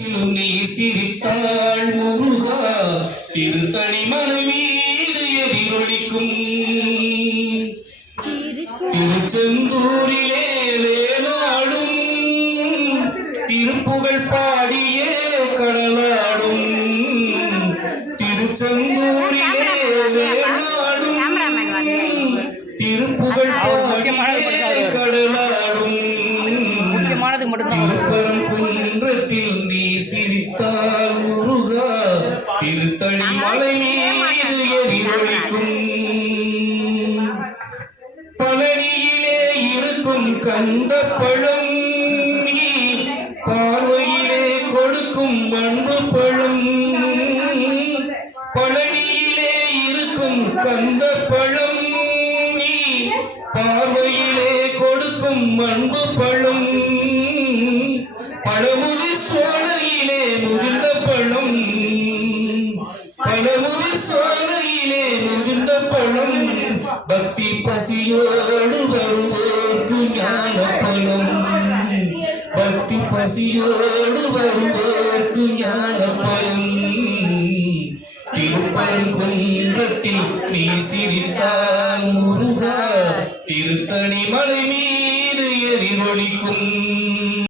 நீ சிரித்தாள் முருகா திருத்தணி மலை மீது எதிரொலிக்கும் திருச்செந்தூரிலே வேலாடும் திருப்புகழ் பாடியே கடலாடும் திருச்செந்தூரிலே வேலாடும் திருப்புகழ் பாடியே கடலாடும் திருப்பரங்குன்றத்தில் நீ சிரித்தால் முருகா திருத்தணி மலை மீது எதிரொலிக்கும் பழனியிலே இருக்கும் கந்த பழம் நீ பார்வையிலே கொடுக்கும் அன்பு பழம் பழனியிலே இருக்கும் கந்த பழம் நீ பார்வையிலே கொடுக்கும் அன்பு பழம் பழமுதிர் சோலையிலே முதிர்ந்த பழம் பழமுதிர் சோலையிலே முதிர்ந்த பழம் பக்தி பசியோடு வருவோர்க்கு ஞான பழம் பக்தி பசியோடு வருவோர்க்கு ஞான பழம் திருப்பரங்குன்றத்தில் நீ சிரித்தால் முருகா திருத்தணி மலை மீது எதிரொலிக்கும்